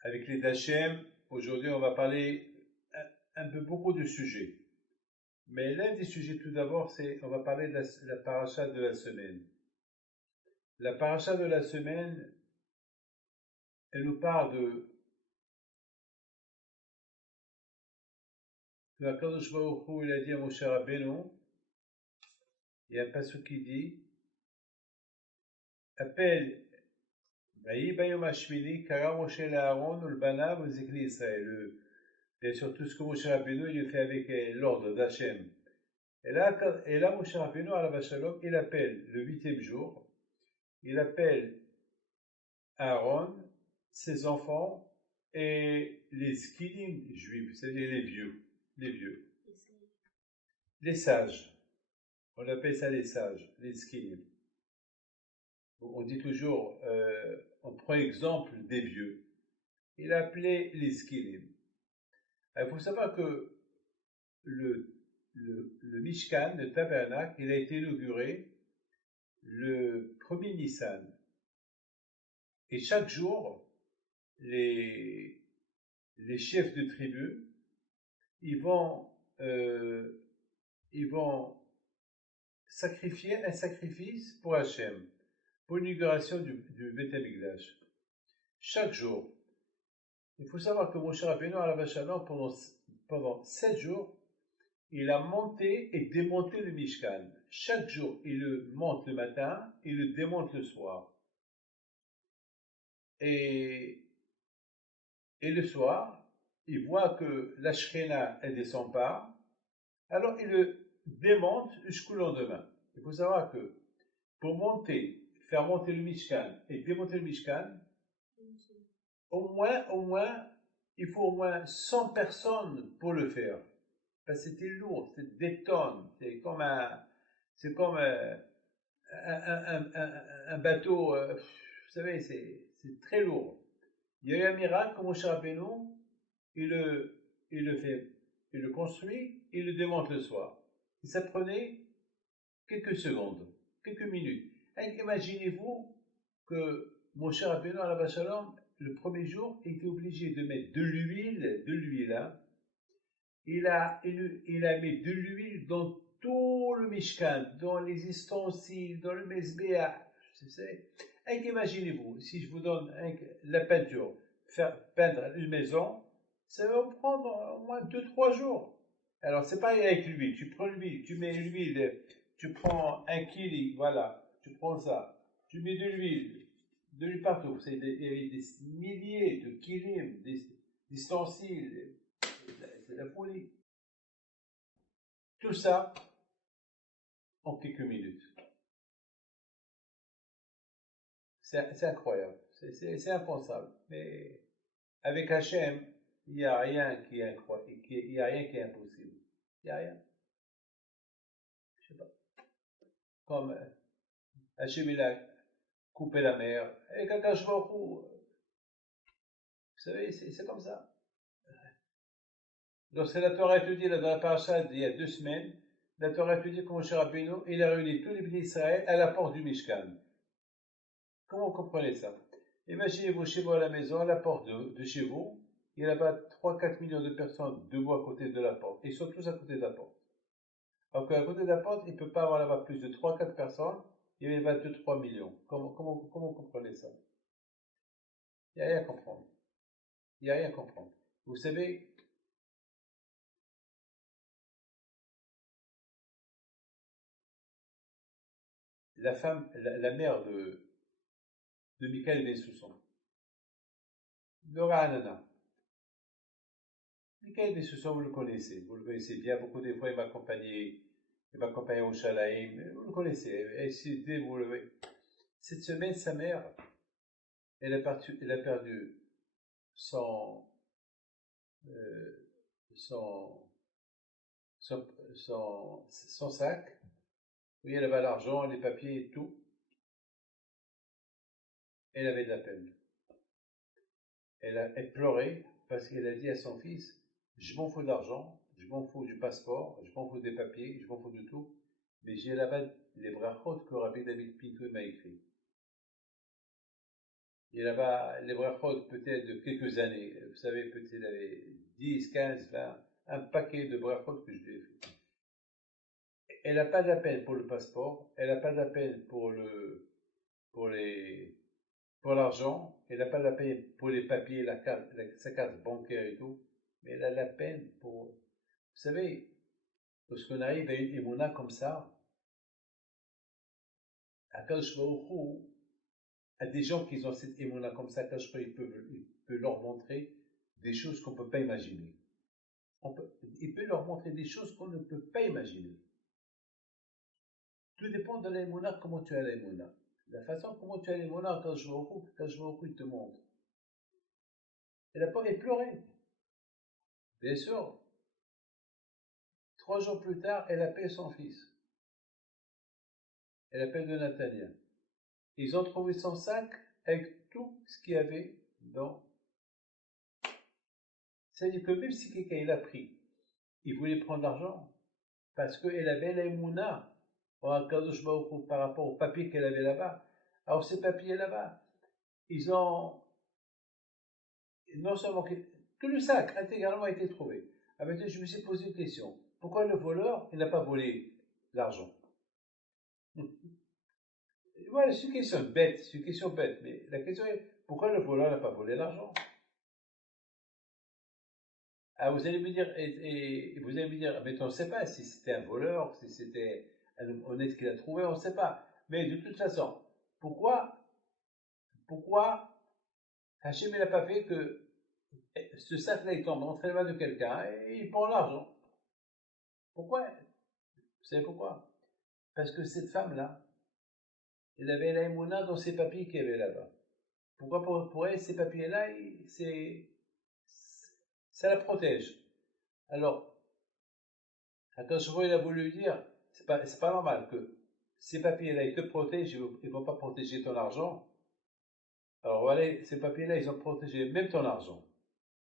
Avec les Dachem, aujourd'hui on va parler un peu beaucoup de sujets. Mais l'un des sujets tout d'abord, c'est on va parler de la paracha de la semaine. La paracha de la semaine, elle nous parle de Akadosh Baruch Hu, il a dit à Moshe Rabbeinu, il y a un passage qui dit, appelle Vayi Bayom Hashmini, Kara Moshe Aaron, Ulbana, Zikli Israël. Bien sûr, tout ce que Moshe Rabbeinu il le fait avec l'ordre d'Hachem. Et là, Moshe Rabbeinu, alav shalom, il appelle le 8e jour, il appelle Aaron, ses enfants et les skinim juifs, c'est-à-dire les vieux, les sages. On appelle ça les sages, les skinim. On dit toujours, on prend exemple des vieux. Il appelait les skinim. Il faut savoir que le Mishkan, le tabernacle, il a été inauguré le 1er Nissan. Et chaque jour, les chefs de tribu, ils vont sacrifier un sacrifice pour Hachem, pour l'inauguration du Beth Amikdash. Chaque jour. Il faut savoir que Moshe Rabbeinu alav shalom, pendant 7 jours, il a monté et démonté le Mishkan. Chaque jour, il le monte le matin, il le démonte le soir. Et le soir, il voit que la Shekhinah, elle descend pas, alors il le démonte jusqu'au lendemain. Il faut savoir que pour faire monter le Mishkan et démonter le Mishkan, au moins, il faut au moins 100 personnes pour le faire. Parce que c'était lourd, c'était des tonnes, c'est comme un bateau, vous savez, c'est très lourd. Il y a eu un miracle, comme Moshe Rabbeinu, il le construit, il le démonte le soir. Et ça prenait quelques secondes, quelques minutes. Et imaginez-vous que Moshe Rabbeinu, alav shalom, le premier jour, était obligé de mettre de l'huile, hein. Il a mis de l'huile dans tout le Mishkan, dans les ustensiles, dans le Mezbéa. Imaginez-vous, si je vous donne la peinture, faire peindre une maison, ça va vous prendre au moins 2-3 jours. Alors, c'est pareil avec l'huile. Tu prends l'huile, tu mets l'huile, tu prends un kili, voilà, tu prends ça, tu mets de l'huile partout. Il y avait des milliers de kilim, d'ustensiles, c'est la folie. Tout ça en quelques minutes. C'est incroyable, c'est impensable. Mais avec Hachem, il n'y a rien qui est incroyable, il n'y a rien qui est impossible. Il n'y a rien. Je sais pas. Comme Hachem, il a coupé la mer. Et Kakash Baruch Hu, vous savez, c'est comme ça. Lorsque la Torah étudie dans la paracha il y a 2 semaines, la Torah étudie que Moshe Rabbeinu, il a réuni tous les bénis d'Israël à la porte du Mishkan. Comment vous comprenez ça? Imaginez-vous chez vous à la maison, à la porte de chez vous, il y a là-bas 3-4 millions de personnes debout à côté de la porte. Ils sont tous à côté de la porte. Alors qu'à côté de la porte, il ne peut pas avoir là-bas plus de 3-4 personnes, il y a là-bas 2-3 millions. Comment vous comprenez ça? Il n'y a rien à comprendre. Il n'y a rien à comprendre. Vous savez, la mère de Michael Bessousson, Laura Hanana. Michael Bessousson, vous le connaissez bien. Beaucoup de fois, il m'accompagnait au Shalaim. Vous le connaissez. Cette semaine, sa mère, elle a perdu son sac. Oui, elle avait l'argent, les papiers et tout. Elle avait de la peine. Elle pleurait parce qu'elle a dit à son fils, je m'en fous d'argent, je m'en fous du passeport, je m'en fous des papiers, je m'en fous de tout, mais j'ai là-bas les brachot que Rabbi David Pinto m'a écrit. Il avait les brachot peut-être de quelques années. Vous savez, peut-être il avait 10, 15, 20, un paquet de brachot que je lui ai fait. Elle n'a pas de la peine pour le passeport, elle n'a pas de la peine pour l'argent, elle n'a pas de la peine pour les papiers, sa carte bancaire et tout, mais elle a de la peine pour, vous savez, lorsqu'on arrive à une émouna comme ça, à Kadosh Baruch Hu, à des gens qui ont cette émouna comme ça, Kadosh Baruch Hu, il peut leur montrer des choses qu'on ne peut pas imaginer. Il peut leur montrer des choses qu'on ne peut pas imaginer. Tout dépend de l'émouna, comment tu as l'émouna. La façon comment tu as l'émouna, Kadosh Baruch Hu, il te montre. Elle n'a pas pleuré. Bien sûr. 3 jours plus tard, elle appelle son fils. Elle appelle de Nathania. Ils ont trouvé son sac avec tout ce qu'il y avait dans. C'est-à-dire que même si quelqu'un il a pris, il voulait prendre l'argent, parce qu'elle avait l'aïmouna par rapport au papier qu'elle avait là-bas. Alors ces papiers là-bas, ils ont non seulement tout le sac intégralement a été trouvé. Ah, maintenant, je me suis posé une question. Pourquoi le voleur il n'a pas volé l'argent? Voilà, c'est une question bête, mais la question est pourquoi le voleur n'a pas volé l'argent? Ah, vous allez me dire, vous allez me dire, mais on ne sait pas si c'était un voleur, si c'était un homme honnête qui l'a trouvé, on ne sait pas. Mais de toute façon, pourquoi Hachem n'a pas fait que ce sac-là il tombe entre les mains de quelqu'un et il prend l'argent? Pourquoi? Vous savez pourquoi? Parce que cette femme-là, elle avait la émouna dans ses papiers qu'il y avait là-bas. Pourquoi pour elle, ces papiers-là, ça la protège. Alors, attention, il a voulu dire, c'est pas normal que ces papiers-là, ils te protègent, ils vont pas protéger ton argent. Alors voilà, ces papiers-là, ils ont protégé même ton argent.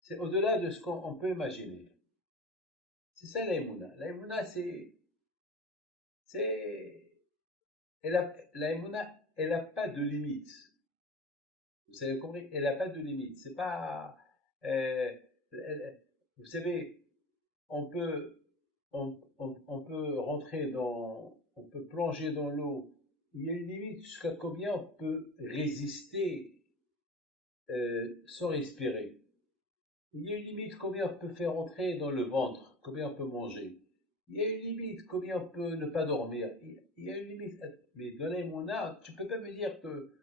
C'est au-delà de ce qu'on peut imaginer. C'est ça l'aïmouna. L'aïmouna, l'aïmouna, elle n'a pas de limite. Vous avez compris? Elle n'a pas de limite. C'est pas, euh, vous savez, on peut, on peut rentrer on peut plonger dans l'eau. Il y a une limite jusqu'à combien on peut résister sans respirer. Il y a une limite combien on peut faire rentrer dans le ventre, combien on peut manger. Il y a une limite combien on peut ne pas dormir. Il y a une limite. Mais dans l'aïmouna, tu peux pas me dire que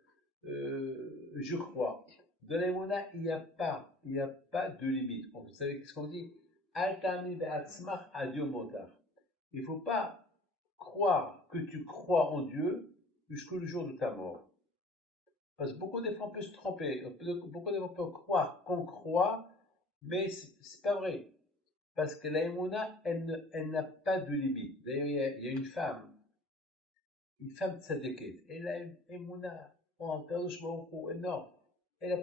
je crois. Dans l'aïmouna, il n'y a pas de limite. Vous savez ce qu'on dit? Altami be'atzmach adio motar. Il ne faut pas croire que tu crois en Dieu jusqu'au jour de ta mort. Parce que beaucoup de fois on peut se tromper, beaucoup de fois on peut croire qu'on croit, mais c'est pas vrai. Parce que la émouna, elle n'a pas de limite. D'ailleurs, il y a une femme tzadékette, elle a une émouna, énorme. Elle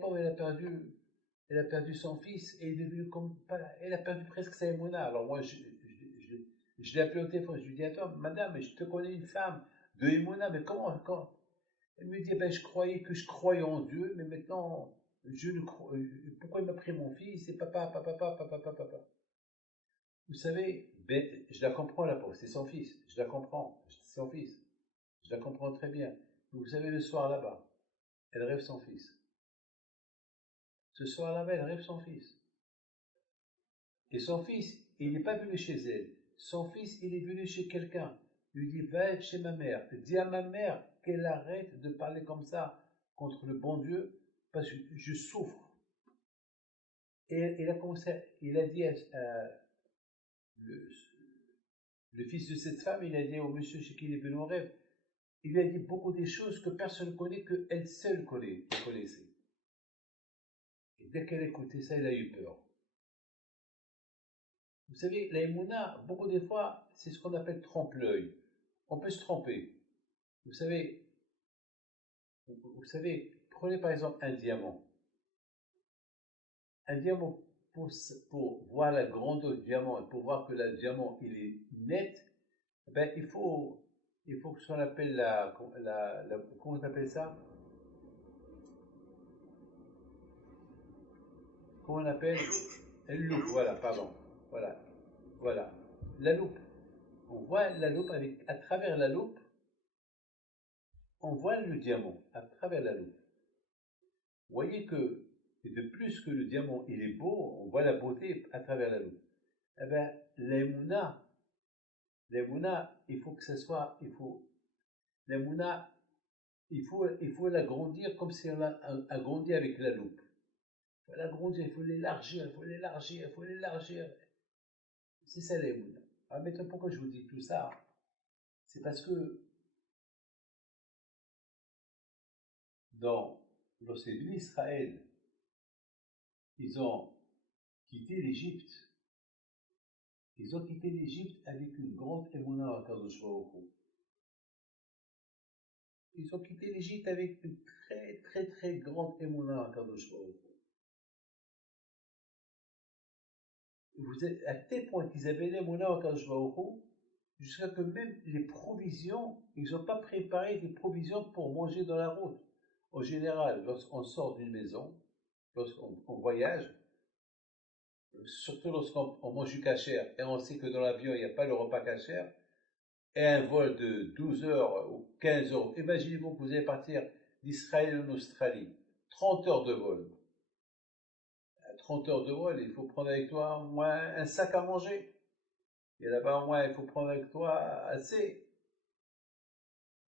a perdu son fils et il est devenu comme, elle a perdu presque sa émouna. Alors moi, je l'ai appelé au téléphone, je lui ai dit, attends, madame, je te connais une femme de émouna, mais comment? Elle me dit, ben, je croyais que je croyais en Dieu, mais maintenant, je ne crois, pourquoi il m'a pris mon fils? Et papa. Vous savez, ben, je la comprends là, c'est son fils, je la comprends, c'est son fils, je la comprends très bien. Vous savez, le soir là-bas, elle rêve son fils. Ce soir là-bas, elle rêve son fils. Et son fils, il n'est pas venu chez elle. Son fils, il est venu chez quelqu'un. Il lui dit, va chez ma mère. Dis à ma mère qu'elle arrête de parler comme ça contre le bon Dieu, parce que je souffre. Et il a commencé, il a dit le fils de cette femme, il a dit au monsieur chez qui il est venu en rêve, il lui a dit beaucoup des choses que personne ne connaît, qu'elle seule connaissait. Et dès qu'elle a écouté ça, elle a eu peur. Vous savez, la émouna, beaucoup des fois, c'est ce qu'on appelle trompe-l'œil. On peut se tromper. Vous savez, prenez par exemple un diamant. Un diamant, pour voir la grandeur du diamant et pour voir que le diamant il est net, ben, il faut ce qu'on appelle comment on appelle ça? comment on appelle? Une loupe, voilà, pardon. Voilà, voilà. La loupe. On voit la loupe à travers la loupe, on voit le diamant à travers la loupe. Vous voyez que, et de plus que le diamant, il est beau, on voit la beauté à travers la loupe. Eh bien, l'Emouna, il faut que ce soit, l'Emouna, il faut l'agrandir comme si on l'a agrandi avec la loupe. Il faut l'agrandir, il faut l'élargir, il faut l'élargir, il faut l'élargir. C'est ça l'Emouna. Alors maintenant, pourquoi je vous dis tout ça? C'est parce que lorsque l'Israël, ils ont quitté l'Égypte, avec une grande émouna à Kadosh Baruch Hu. Ils ont quitté l'Égypte avec une très très très grande émouna à Kadosh Baruch Hu. Vous êtes à tel point qu'ils avaient l'émouna à Kadosh Baruch Hu, jusqu'à que même les provisions, ils n'ont pas préparé des provisions pour manger dans la route. En général, lorsqu'on sort d'une maison, lorsqu'on voyage, surtout lorsqu'on mange du kasher, et on sait que dans l'avion, il n'y a pas le repas kasher, et un vol de 12 heures ou 15 heures, imaginez-vous que vous allez partir d'Israël en Australie, 30 heures de vol. 30 heures de vol, il faut prendre avec toi au moins un sac à manger. Et là-bas, au moins, il faut prendre avec toi assez.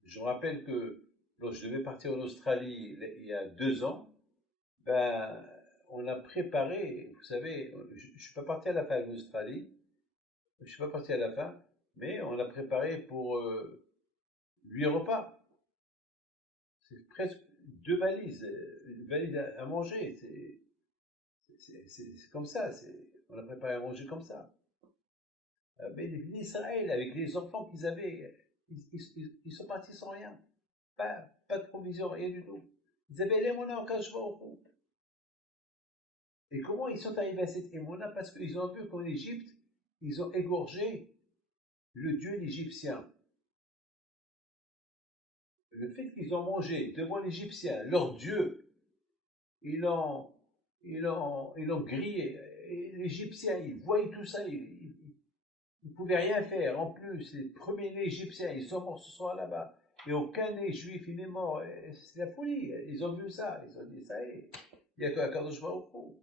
Je me rappelle que lorsque je devais partir en Australie il y a 2 ans, ben, on a préparé, vous savez, je ne suis pas parti à la fin en Australie, je ne suis pas parti à la fin, mais on a préparé pour 8 repas. C'est presque 2 valises, une valise à manger. C'est comme ça, on a préparé à manger comme ça. Mais l'Israël, avec les enfants qu'ils avaient, ils sont partis sans rien. Pas de provision, rien du tout. Ils avaient l'émona en cache au cou. Et comment ils sont arrivés à cette émona? Parce qu'ils ont vu qu'en Égypte, ils ont égorgé le dieu égyptien. Le fait qu'ils ont mangé devant l'Égyptien, leur dieu, ils l'ont grillé. Et l'Égyptien, il voyait tout ça, il ne pouvait rien faire. En plus, les premiers nés égyptiens, ils sont morts ce soir là-bas. Et aucun né juif, il est mort. C'est la folie. Ils ont vu ça. Ils ont dit, ça y est. Il n'y a que Akadosh Baruch Hu.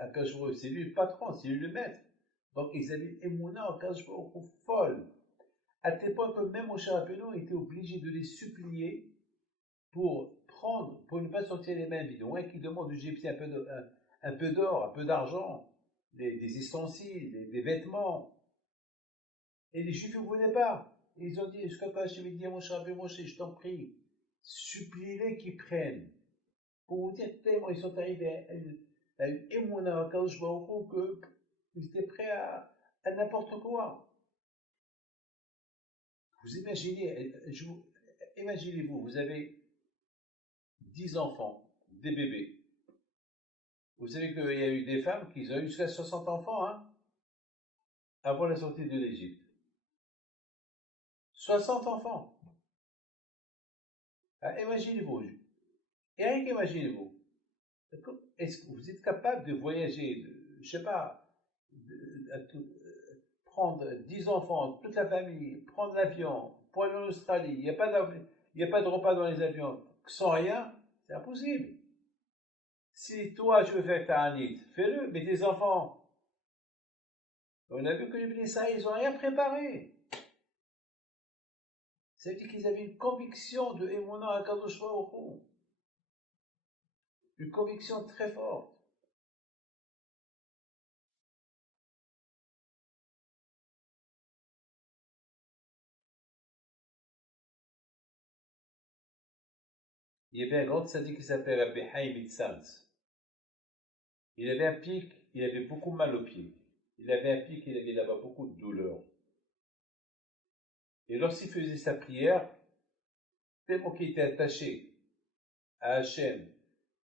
Akadosh Baruch Hu, c'est lui le patron, c'est lui le maître. Donc, ils avaient une émouna Akadosh Baruch Hu folle. À tel point que même Moshe Rabbeinu était obligé de les supplier pour ne pas sortir les mains vides. Au moins qu'ils demandent aux Égyptiens un peu d'or, un peu d'argent, des ustensiles, des vêtements. Et les Juifs ne voulaient pas. Ils ont dit, je vais dire, Moshe, je t'en prie, supplie-les qu'ils prennent. Pour vous dire tellement ils sont arrivés à une émouna à Kadosh Baruch Hu qu'ils étaient prêts à n'importe quoi. Vous imaginez, imaginez-vous, vous avez 10 enfants, des bébés. Vous savez qu'il y a eu des femmes qui ont eu jusqu'à 60 enfants, hein, avant la sortie de l'Égypte. 60 enfants. Ah, imaginez-vous. Et rien qu'imaginez-vous. Est-ce que vous êtes capable de voyager, je ne sais pas, prendre 10 enfants, toute la famille, prendre l'avion, pour aller en Australie, il n'y a pas de repas dans les avions, sans rien, c'est impossible. Si toi, tu veux faire ta Ta'anit, fais-le, mais tes enfants, on a vu que les Bénissa, ils n'ont rien préparé. Ça veut dire qu'ils avaient une conviction de Emouna à Kadosh Baruch Hu. Une conviction très forte. Il y avait un grand sadique qui s'appelait Rabbi Haïm Itzantz. Il avait un pic, il avait beaucoup mal au pied. Il avait un pic, il avait là-bas beaucoup de douleur. Et lorsqu'il faisait sa prière, tellement qu'il était attaché à Hachem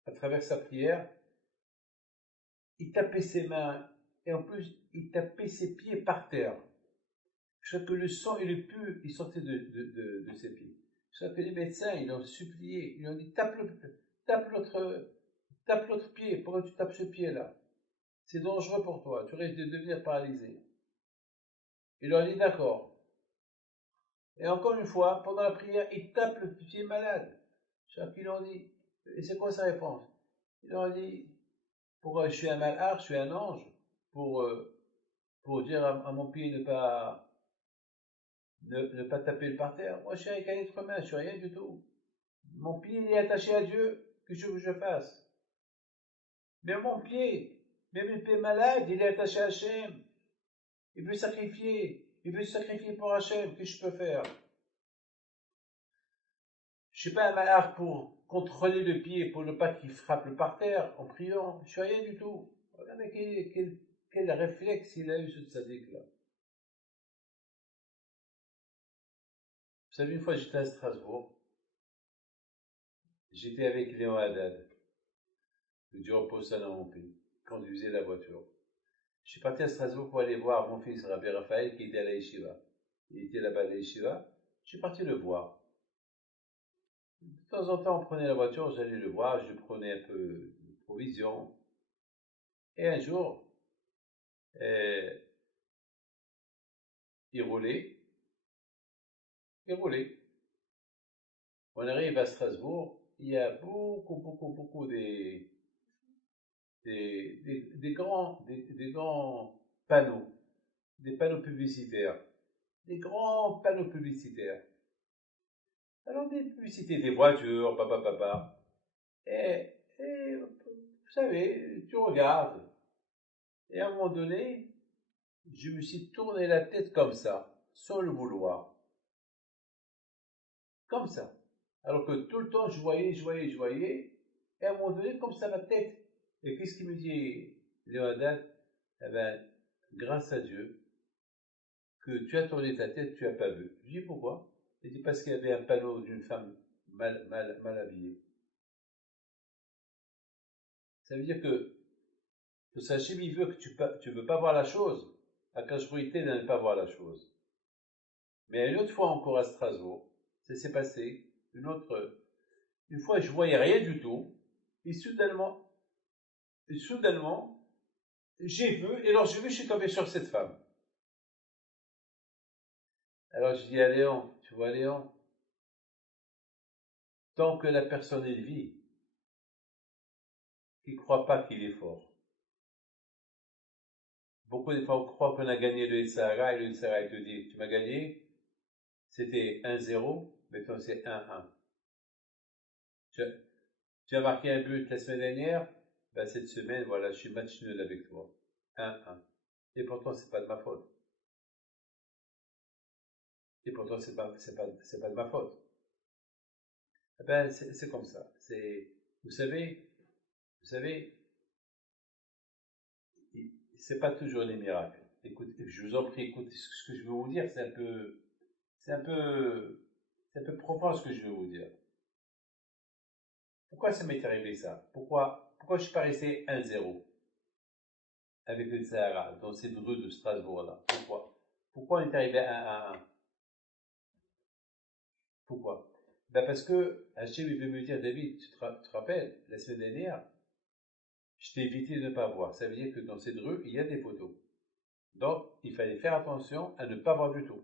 à travers sa prière, il tapait ses mains et en plus il tapait ses pieds par terre. Jusqu'à que le sang et le pu il sortait de ses pieds. Jusqu'à que les médecins ils l'ont supplié, ils lui ont dit tape tape l'autre pied, pourquoi tu tapes ce pied-là? C'est dangereux pour toi, tu risques de devenir paralysé. Il leur dit d'accord. Et encore une fois, pendant la prière, il tape le pied malade. Chaque leur dit, et c'est quoi sa réponse? Il leur dit, pourquoi je suis un malheur, je suis un ange, pour, pour dire à mon pied ne pas taper le parterre. Moi, je suis avec un être humain, je suis rien du tout. Mon pied il est attaché à Dieu, que je veux que je fasse. Mais mon pied, même le pied malade, il est attaché à Hachem. Il veut sacrifier. Il veut se sacrifier pour Hachem. Qu'est-ce que je peux faire? Je suis pas un malheur pour contrôler le pied, pour ne pas qu'il frappe le parterre en priant. Je suis rien du tout. Regardez quel réflexe il a eu ce tzaddik-là. Vous savez, une fois j'étais à Strasbourg, j'étais avec Léon Haddad, le Dieu repose dans mon pays, conduisait la voiture. Je suis parti à Strasbourg pour aller voir mon fils Rabbi Raphaël qui était à la Yeshiva. Il était là-bas à la Yeshiva. Je suis parti le voir. De temps en temps, on prenait la voiture, j'allais le voir, je prenais un peu de provisions. Et un jour, il roulait, il roulait. On arrive à Strasbourg, il y a beaucoup des grands panneaux, des panneaux publicitaires, des grands panneaux publicitaires. Alors des publicités, des voitures, papa. Et vous savez, tu regardes. Et à un moment donné, je me suis tourné la tête comme ça, sans le vouloir. Comme ça. Alors que tout le temps, je voyais. Et à un moment donné, comme ça, ma tête. Et qu'est-ce qu'il me dit, Léonard? Eh ben, grâce à Dieu, que tu as tourné ta tête, tu n'as pas vu. Je dis pourquoi? Il dit parce qu'il y avait un panneau d'une femme mal habillée. Ça veut dire que Hachem, il veut que tu veux pas voir la chose. À Kashbrité de ne pas voir la chose. Mais une autre fois encore à Strasbourg, ça s'est passé, une fois je voyais rien du tout, et soudainement, j'ai vu, et alors je suis tombé sur cette femme. Alors je dis à Léon, tu vois Léon, tant que la personne elle vit, qui ne croit pas qu'il est fort. Beaucoup de fois on croit qu'on a gagné le Sahara, et le Sahara il te dit, tu m'as gagné, c'était 1-0, maintenant c'est 1-1. Tu as marqué un but la semaine dernière, ben cette semaine, voilà, je suis match nul avec toi. 1-1. Et pourtant, c'est pas de ma faute. Et pourtant, c'est pas de ma faute. Eh ben, c'est comme ça. Vous savez, c'est pas toujours des miracles. Écoutez, je vous en prie, écoutez, ce que je veux vous dire, c'est un peu profond ce que je veux vous dire. Pourquoi ça m'est arrivé ça? Pourquoi je suis pas resté 1-0 avec le Sahara, dans cette rue de Strasbourg-là? Pourquoi on est arrivé à 1-1? Pourquoi? Ben parce que Hachem il veut me dire, David, tu te rappelles, la semaine dernière, je t'ai évité de ne pas voir. Ça veut dire que dans cette rue, il y a des photos. Donc, il fallait faire attention à ne pas voir du tout.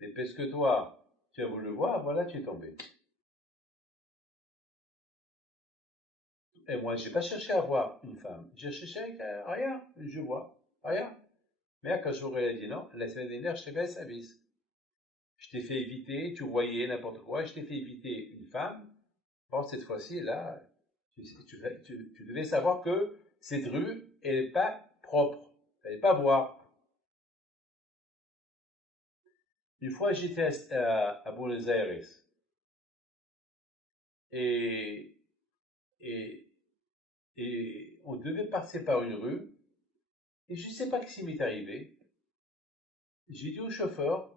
Mais parce que toi, tu as voulu le voir, voilà, tu es tombé. Et moi, j'ai pas cherché à voir une femme. J'ai cherché rien, je vois, rien. Mais quand j'aurais dit non, la semaine dernière, je t'ai fait un service. Je t'ai fait éviter, tu voyais n'importe quoi, je t'ai fait éviter une femme. Bon, cette fois-ci, là, tu devais savoir que cette rue, elle n'est pas propre. Elle n'est pas boire. Une fois, j'étais à Buenos Aires. Et, et, et on devait passer par une rue. Et je ne sais pas ce qui m'est arrivé. J'ai dit au chauffeur,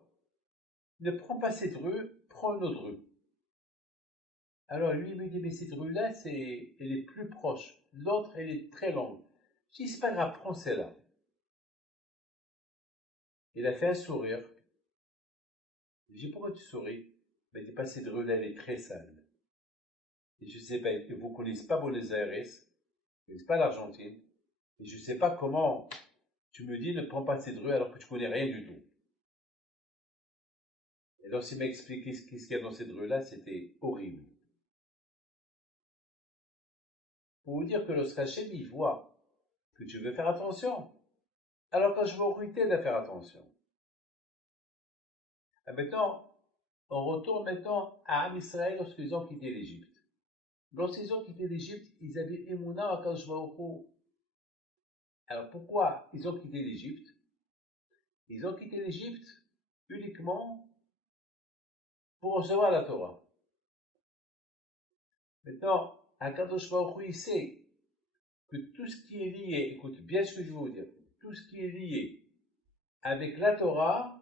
ne prends pas cette rue, prends une autre rue. Alors lui, il me dit, mais cette rue-là, elle est plus proche. L'autre, elle est très longue. Je dis, c'est pas grave, prends celle-là. Il a fait un sourire. Je dis, pourquoi tu souris? Il m'a dit, pas cette rue-là, elle est très sale. et je ne sais pas, et vous ne connaissez pas Buenos Aires, vous ne connaissez pas l'Argentine, et je ne sais pas comment tu me dis ne prends pas cette rue alors que tu ne connais rien du tout. Et lorsqu'il m'a expliqué ce qu'il y a dans cette rue-là, c'était horrible. Pour vous dire que l'Ostrachem, il voit que tu veux faire attention. Alors quand je vais au rue, t'aides à faire attention. Et maintenant, on retourne maintenant à Am Israël lorsqu'ils ont quitté l'Égypte. Lorsqu'ils ont quitté l'Égypte, ils avaient Emouna à Kajvaoku. Alors pourquoi ils ont quitté l'Égypte? Ils ont quitté l'Égypte uniquement pour recevoir la Torah. Maintenant, Akadosh Baruch Hu, il sait que tout ce qui est lié, écoute bien ce que je vais vous dire, tout ce qui est lié avec la Torah,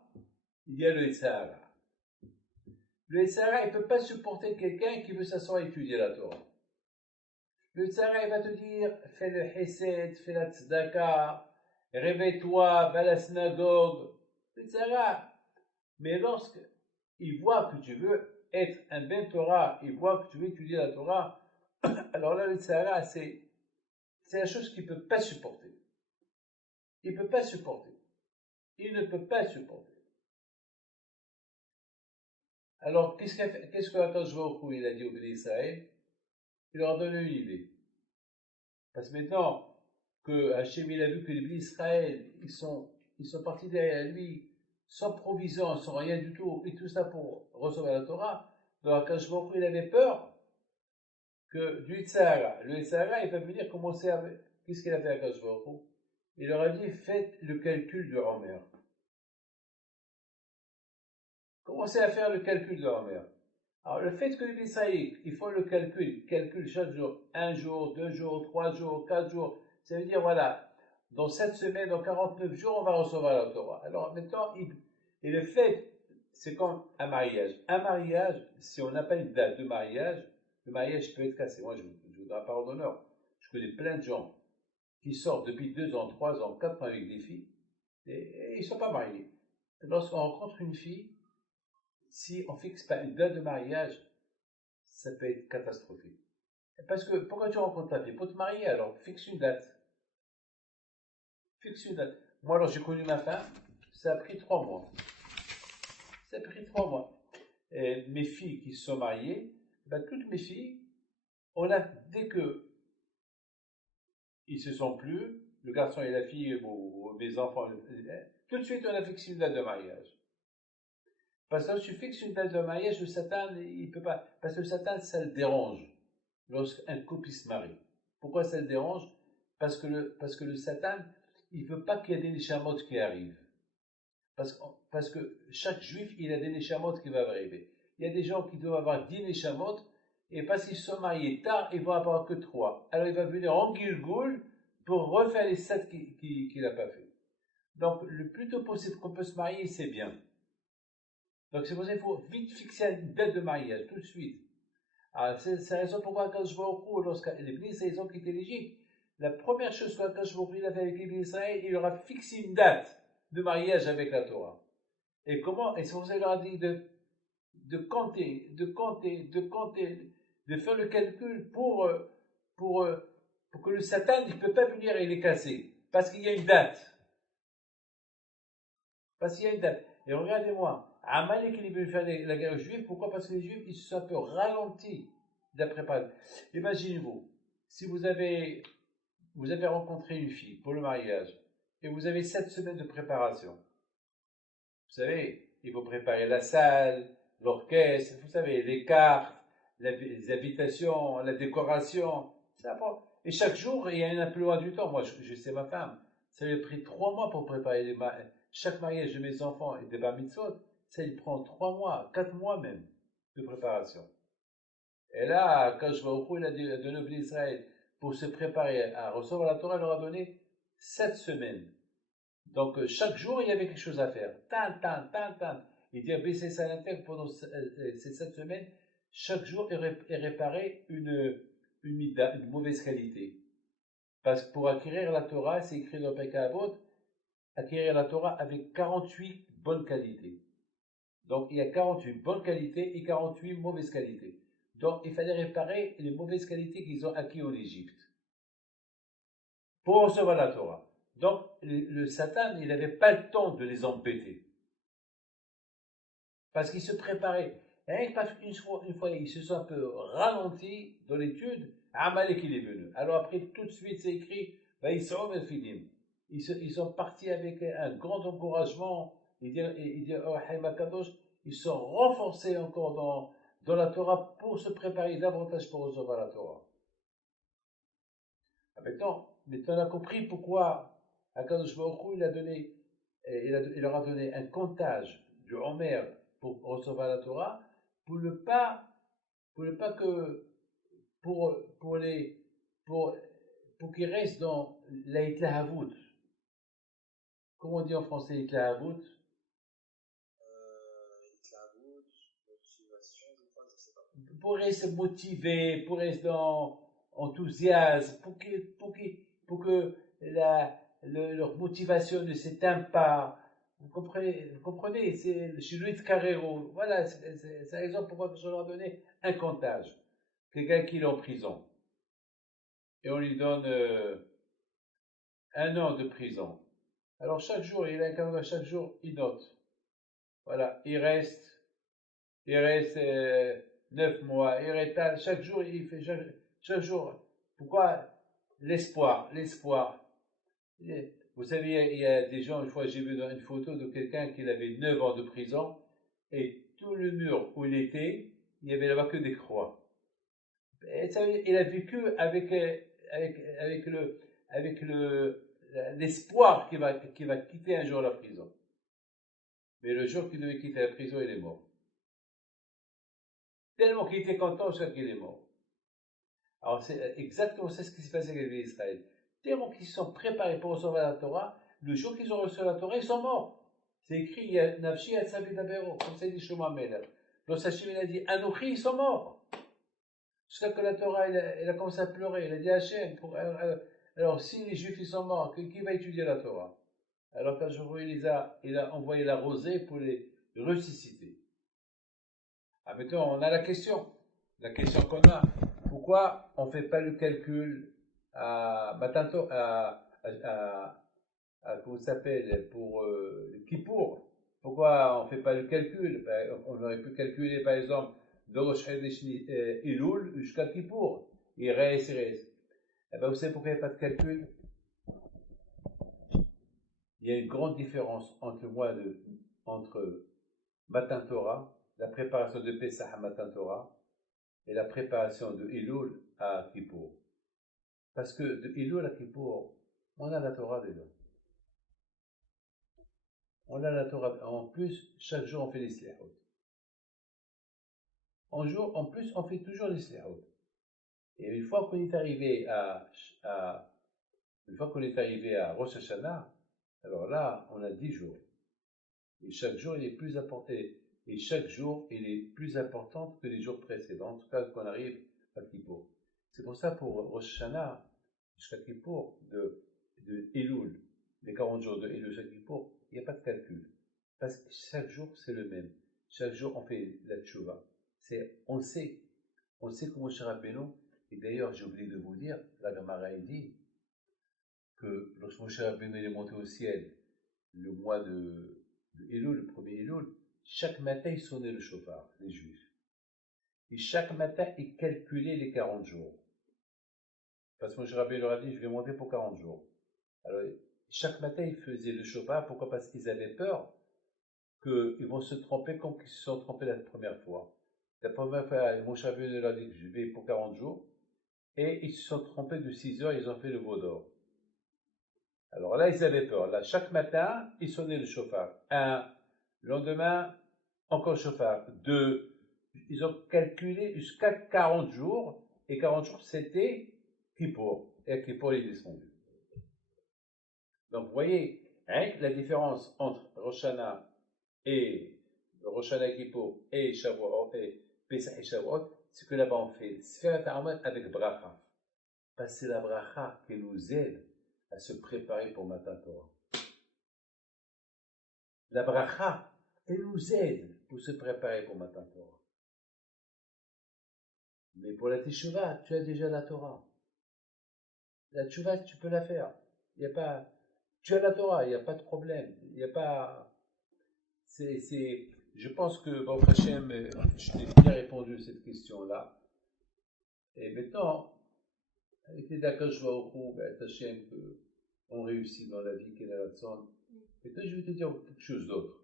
il y a le Yetzirah. Le Yetzirah, il ne peut pas supporter quelqu'un qui veut s'asseoir et étudier la Torah. Le Yetzirah, il va te dire, fais le Hesed, fais la Tzedaka, réveille-toi, va à la synagogue. Le Yetzirah. Mais lorsqu'il voit que tu veux être un ben Torah, il voit que tu veux étudier la Torah, alors là, le Yetzirah, c'est la chose qu'il ne peut pas supporter. Il ne peut pas supporter. Il ne peut pas supporter. Alors, qu'est-ce que Akadosh Baruch Hu, il a dit au Béni Israël? Il leur a donné une idée. Parce que maintenant que Hachem, il a vu que les Béni Israël, ils sont partis derrière lui, sans provision, sans rien du tout, et tout ça pour recevoir la Torah, donc Akadosh Baruch Hu, il avait peur que du Yetzirah. Le Yetzirah, il va venir commencer à... Qu'est-ce qu'il a fait à Akadosh Baruch Hu? Il leur a dit, faites le calcul de Homer. Commencez à faire le calcul de Homer. Alors, le fait que les Israélites, ils font le calcul chaque jour, 1 jour, 2 jours, 3 jours, 4 jours, ça veut dire, voilà, dans 7 semaines, dans 49 jours, on va recevoir la Torah. Alors, maintenant, et le fait, c'est comme un mariage. Un mariage, si on n'a pas une date de mariage, le mariage peut être cassé. Moi, je vous donne la parole d'honneur. Je connais plein de gens qui sortent depuis 2 ans, 3 ans, 4 ans avec des filles, et ils ne sont pas mariés. Lorsqu'on rencontre une fille, si on ne fixe pas une date de mariage, ça peut être catastrophique. Parce que, pourquoi tu rencontres ta fille? Pour te marier, alors, fixe une date. Fixe une date. Moi, alors, j'ai connu ma femme, ça a pris 3 mois. Ça a pris 3 mois. Et mes filles qui se sont mariées, ben, toutes mes filles, dès que ils se sont plus, le garçon et la fille, mes enfants, tout de suite, on a fixé une date de mariage. Parce que si tu fixes une date de mariage, le Satan, il peut pas. Parce que le Satan, ça le dérange lorsqu'un couple se marie. Pourquoi ça le dérange? Parce que le Satan, il veut pas qu'il y ait des neshamot qui arrivent. Parce que chaque juif, il a des neshamot qui vont arriver. Il y a des gens qui doivent avoir 10 neshamot, et parce qu'ils sont mariés tard, ils vont avoir que 3. Alors il va venir en Gilgoul pour refaire les 7 qu'il n'a pas fait. Donc le plus tôt possible qu'on peut se marier, c'est bien. Donc c'est pour ça qu'il faut vite fixer une date de mariage, tout de suite. Alors c'est la raison pourquoi quand je vois au cours, lorsque les Bénis Israël ont quitté l'Égypte, la première chose que quand je vois a fait avec les Bénis Israël, il leur a fixé une date de mariage avec la Torah. Et comment? Et c'est pour ça qu'il leur a dit de compter, de faire le calcul pour que le Satan ne peut pas venir et les casser. Parce qu'il y a une date. Parce qu'il y a une date. Et regardez-moi, Amalek il est venu faire la guerre aux Juifs. Pourquoi? Parce que les Juifs, ils se sont un peu ralentis d'après Paul. Imaginez-vous, si vous avez rencontré une fille pour le mariage, et vous avez 7 semaines de préparation. Vous savez, il faut préparer la salle, l'orchestre, vous savez, les cartes, les invitations, la décoration. Et chaque jour, il y a un emploi du temps. Moi, je sais ma femme, ça lui a pris 3 mois pour préparer chaque mariage de mes enfants et des bar mitzvot. Ça lui prend 3 mois, 4 mois même de préparation. Et là, quand je vais au il a donné au Béni Israël pour se préparer à recevoir la Torah, il leur a donné 7 semaines. Donc, chaque jour, il y avait quelque chose à faire. Il dit à baisser sa interne pendant ces 7 semaines. Chaque jour, il réparait une mauvaise qualité. Parce que pour acquérir la Torah, c'est écrit dans Pirkei Avot, acquérir la Torah avec 48 bonnes qualités. Donc, il y a 48 bonnes qualités et 48 mauvaises qualités. Donc, il fallait réparer les mauvaises qualités qu'ils ont acquises en Égypte pour recevoir la Torah. Donc, le Satan, il n'avait pas le temps de les embêter. Parce qu'il se préparait. Et parce qu'une fois, ils se sont un peu ralentis dans l'étude, Amalek il est venu. Alors après, tout de suite, c'est écrit, ils sont partis avec un grand encouragement. Il dit oh, ils sont renforcés encore dans la Torah pour se préparer davantage pour recevoir la Torah. Maintenant, on a compris pourquoi Akadosh Baruch Hu, il leur a donné un comptage du Homer pour recevoir la Torah, pour ne pas que, pour qu'ils restent dans la Hitlahavut. Comment on dit en français Hitlahavut? Hitlahavut, motivation, je crois, je sais pas. Pour rester motivés, pour rester dans enthousiasme, pour que leur motivation ne s'éteint pas. Vous comprenez, c'est chez Luis Carrero. Voilà, c'est la raison pourquoi je leur ai donné un comptage. Quelqu'un qui est en prison. Et on lui donne 1 an de prison. Alors chaque jour, il a un calendrier, chaque jour, il note. Voilà, il reste 9 mois, il rétale, chaque jour, il fait chaque jour. Pourquoi l'espoir? Vous savez, il y a des gens, une fois j'ai vu dans une photo de quelqu'un qui avait 9 ans de prison, et tout le mur où il était, il n'y avait là-bas que des croix. Et ça, il a vécu avec l'espoir qu'il va quitter un jour la prison. Mais le jour qu'il devait quitter la prison, il est mort. Tellement qu'il était content jusqu'à qu'il est mort. Alors c'est exactement ça ce qui s'est passé avec les Israël. Tellement qu'ils sont préparés pour recevoir la Torah, le jour qu'ils ont reçu la Torah, ils sont morts. C'est écrit, il y a Nafshi et Tzavi Dabero, comme ça il dit Shlomo Amelech. Donc Hachem il a dit, Anochi, ils sont morts. Jusqu'à que la Torah, elle a commencé à pleurer. Elle a dit Hachem, alors si les Juifs ils sont morts, qui va étudier la Torah? Alors quand je vois, il a envoyé la rosée pour les ressusciter. Ah, maintenant, on a la question. La question qu'on a. Pourquoi on ne fait pas le calcul à comment ça s'appelle, pour le Kippour? Pourquoi on ne fait pas le calcul? On aurait pu calculer, par exemple, de Rosh Chodesh Elul jusqu'à Kippour. Il reste. Eh bien, vous savez pourquoi il n'y a pas de calcul? Il y a une grande différence entre Matan Torah, la préparation de Pesach à Matan Torah, et la préparation de Elul à Kippour. Parce que de Elul à Kippour, on a la Torah déjà. On a la Torah. En plus, chaque jour, on fait les Slihot. En plus, on fait toujours les Slihot. Et une fois qu'on est arrivé à Rosh Hashanah, alors là, on a 10 jours. Et chaque jour, il est plus important. Et chaque jour, il est plus important que les jours précédents, en tout cas, qu'on arrive à Kippour. C'est pour ça, pour Rosh Hashanah, jusqu'à Kippour, de Elul, les 40 jours de Elul jusqu'à Kippour, il n'y a pas de calcul. Parce que chaque jour, c'est le même. Chaque jour, on fait la tchouva. On sait comment Moshe Rabbeinu, et d'ailleurs, j'ai oublié de vous dire, la Gemara dit que lorsque Moshe Rabbeinu est monté au ciel, le mois de Elul, le premier Elul, chaque matin, ils sonnaient le chauffard, les Juifs. Et chaque matin, ils calculaient les 40 jours. Parce que Moshe Rabbeinu leur a dit, je vais monter pour 40 jours. Alors, chaque matin, ils faisaient le chauffard. Pourquoi? Parce qu'ils avaient peur qu'ils vont se tromper comme ils se sont trompés la première fois. La première fois, Moshe Rabbeinu leur a dit, je vais pour 40 jours. Et ils se sont trompés de 6 heures, ils ont fait le veau d'or. Alors là, ils avaient peur. Là, chaque matin, ils sonnaient le chauffard. Le lendemain, encore le chauffard. 2. Ils ont calculé jusqu'à 40 jours. Et 40 jours, c'était Kippour. Et Kippour est descendu. Donc, vous voyez, hein, la différence entre Rosh Hashanah et Kippour et Shavuot et Pesach et Shavuot, c'est que là-bas on fait Sferet HaAmot avec bracha. Parce que c'est la bracha qui nous aide à se préparer pour Matan Torah. La bracha, elle nous aide pour se préparer pour Matan Torah. Mais pour la teshuva, tu as déjà la Torah. La teshuva, tu peux la faire. Il y a pas, tu as la Torah, il n'y a pas de problème. Il n'y a pas, je pense que, Baruch Hashem, je t'ai bien répondu à cette question-là. Et maintenant, avec les d'Akadosh Baruch Hu, Hashem, qu'on réussit dans la vie, qu'elle a la sonne. Maintenant, je vais te dire quelque chose d'autre.